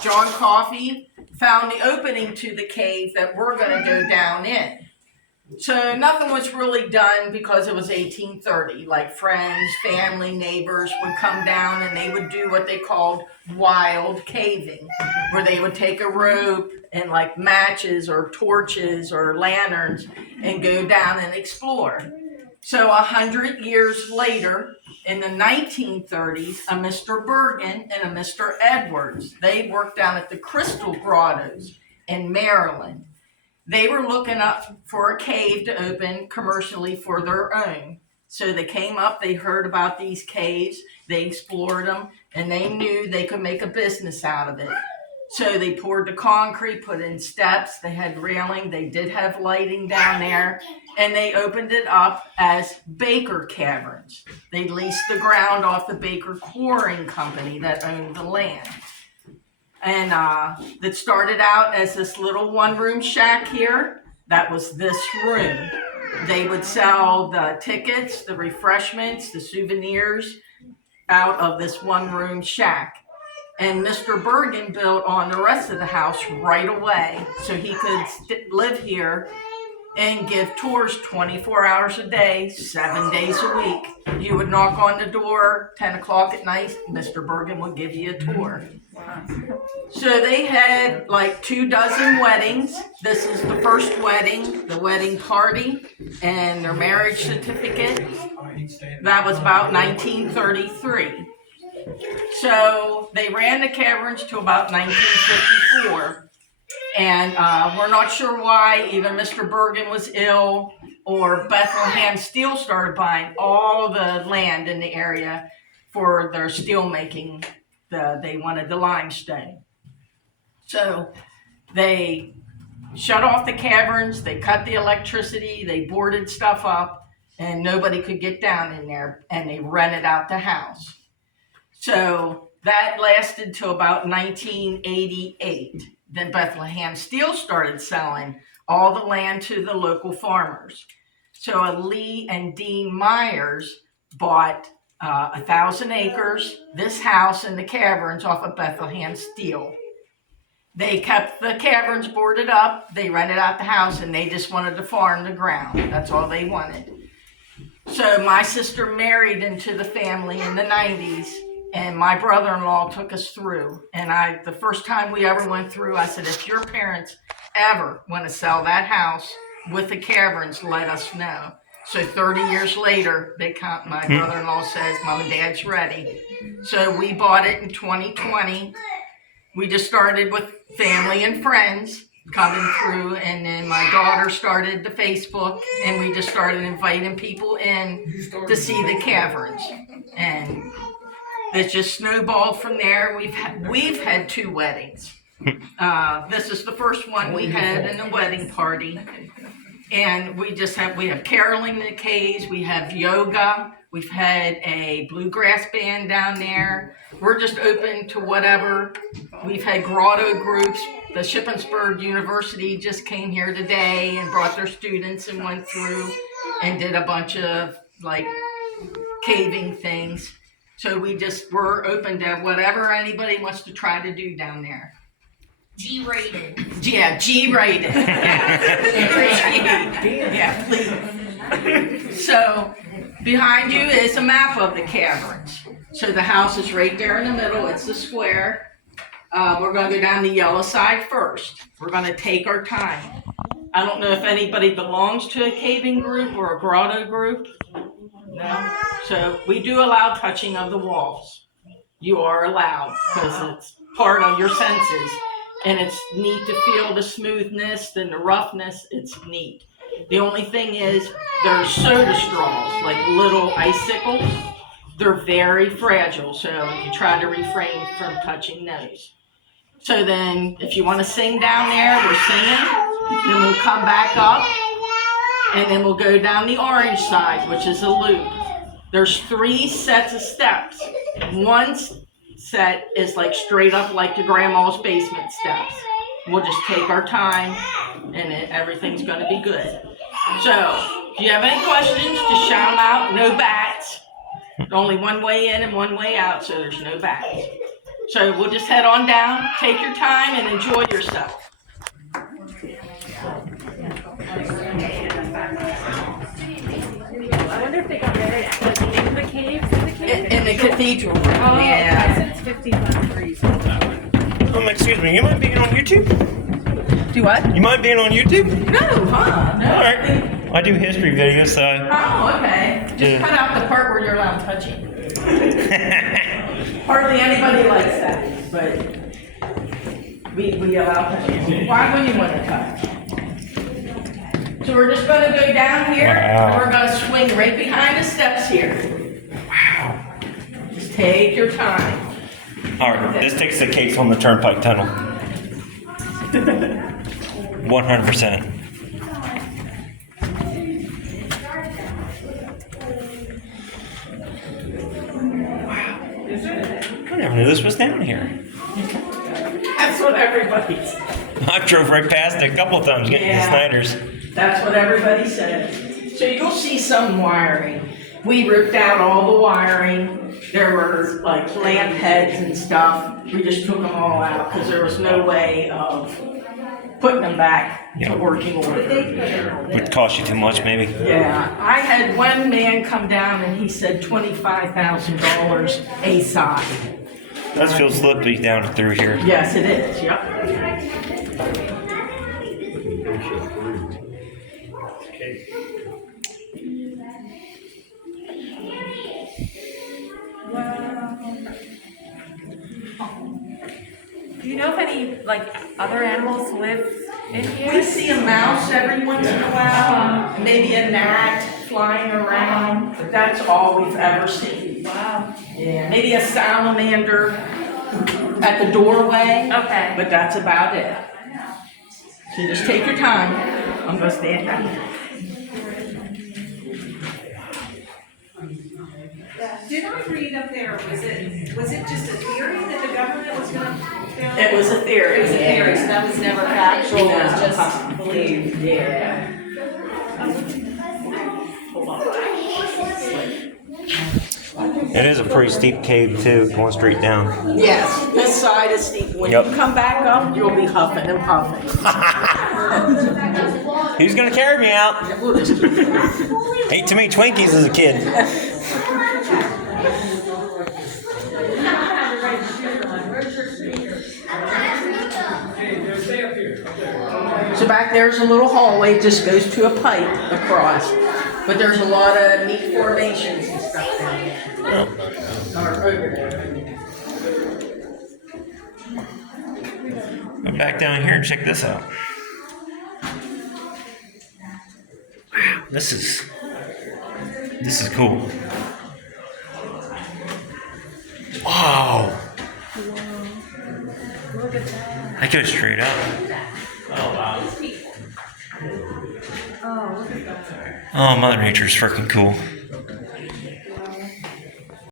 John Coffey found the opening to the cave that we're going to go down in. So nothing was really done because it was 1830. Like friends, family, neighbors would come down and they would do what they called wild caving, where they would take a rope and like matches or torches or lanterns and go down and explore. So 100 years later, in the 1930s, a Mr. Bergen and a Mr. Edwards, they worked down at the Crystal Grottos in Maryland. They were looking up for a cave to open commercially for their own. So they came up, they heard about these caves, they explored them, and they knew they could make a business out of it. So they poured the concrete, put in steps, they had railing, they did have lighting down there, and they opened it up as Baker Caverns. They leased the ground off the Baker Quarrying Company that owned the land. And that started out as this little one-room shack here. That was this room. They would sell the tickets, the refreshments, the souvenirs out of this one-room shack. And Mr. Bergen built on the rest of the house right away so he could live here and give tours 24 hours a day, 7 days a week. You would knock on the door, 10 o'clock at night, Mr. Bergen would give you a tour. So they had like 24 weddings. This is the first wedding, the wedding party, and their marriage certificate. That was about 1933. So they ran the caverns to about 1954. And we're not sure why either Mr. Bergen was ill or Bethlehem Steel started buying all the land in the area for their steel making. They wanted the limestone. So they shut off the caverns, they cut the electricity, they boarded stuff up, and nobody could get down in there, and they rented out the house. So that lasted till about 1988. Then Bethlehem Steel started selling all the land to the local farmers. So Lee and Dean Myers bought 1,000 acres, this house and the caverns off of Bethlehem Steel. They kept the caverns boarded up, they rented out the house, and they just wanted to farm the ground. That's all they wanted. So my sister married into the family in the 90s. And my brother-in-law took us through. And the first time we ever went through, I said, if your parents ever want to sell that house with the caverns, let us know. So 30 years later, my brother-in-law says, Mom and Dad's ready. So we bought it in 2020. We just started with family and friends coming through. And then my daughter started the Facebook. And we just started inviting people in to see the caverns. And it just snowballed from there. We've had 2 weddings. This is the first one we had in the wedding party. And we have caroling in the caves, we have yoga, we've had a bluegrass band down there. We're just open to whatever. We've had grotto groups. The Shippensburg University just came here today and brought their students and went through and did a bunch of like caving things. So we're open to whatever anybody wants to try to do down there. G-rated. Yeah, G-rated. Yeah, please. So behind you is a map of the caverns. So the house is right there in the middle. It's the square. We're going to go down the yellow side first. We're going to take our time. I don't know if anybody belongs to a caving group or a grotto group. No? So we do allow touching of the walls. You are allowed because it's part of your senses. And it's neat to feel the smoothness and the roughness. It's neat. The only thing is there's soda straws, like little icicles. They're very fragile, so you try to refrain from touching those. So then if you want to sing down there, we're singing. Then we'll come back up. And then we'll go down the orange side, which is a loop. There's 3 sets of steps. One set is like straight up like the grandma's basement steps. We'll just take our time and everything's going to be good. So if you have any questions, just shout them out. No bats. Only one way in and one way out, so there's no bats. So we'll just head on down, take your time, and enjoy yourself. I wonder if they got married in the caves. In the cathedral. Oh, Yeah. okay, so it's 51 degrees. Excuse me, you mind being on YouTube? Do what? You mind being on YouTube? No, huh? No. Alright. I do history videos, so. Oh, okay. Just Yeah. cut out the part where you're allowed touching. Hardly anybody likes that, but we allow touching. Why would you want to touch? So we're just going to go down here, and we're going to swing right behind the steps here. Wow. Just take your time. Alright, this takes the case on the Turnpike Tunnel. 100%. I never knew this was down here. That's what everybody said. I drove right past it a couple of times getting to Snyder's. That's what everybody said. So you'll see some wiring. We ripped out all the wiring. There were like lamp heads and stuff. We just took them all out because there was no way of putting them back to working order. Would cost you too much, maybe. Yeah, I had one man come down and he said $25,000 a side. That feels slippy down through here. Yes, it is, yep. Do you know if any other animals live in here? We see a mouse every once in a while, maybe a gnat flying around, but that's all we've ever seen. Wow. Yeah, maybe a salamander at the doorway, Okay. but that's about it. So just take your time. I'm gonna stand down. Did I read up there, was it just a theory that the government was gonna build? It was a theory. It was a theory, so that was never factual, it was just believed. Yeah. It is a pretty steep cave too, going straight down. Yes, this side is steep. When Yep. you come back up, you'll be huffing and puffing. Who's gonna carry me out? Ate too many Twinkies as a kid. So back there's a little hallway, just goes to a pipe across. But there's a lot of neat formations and stuff down there. Or over there. Come back down here and check this out. Wow, this is cool. Wow. That goes straight up. Oh, Mother Nature's freaking cool.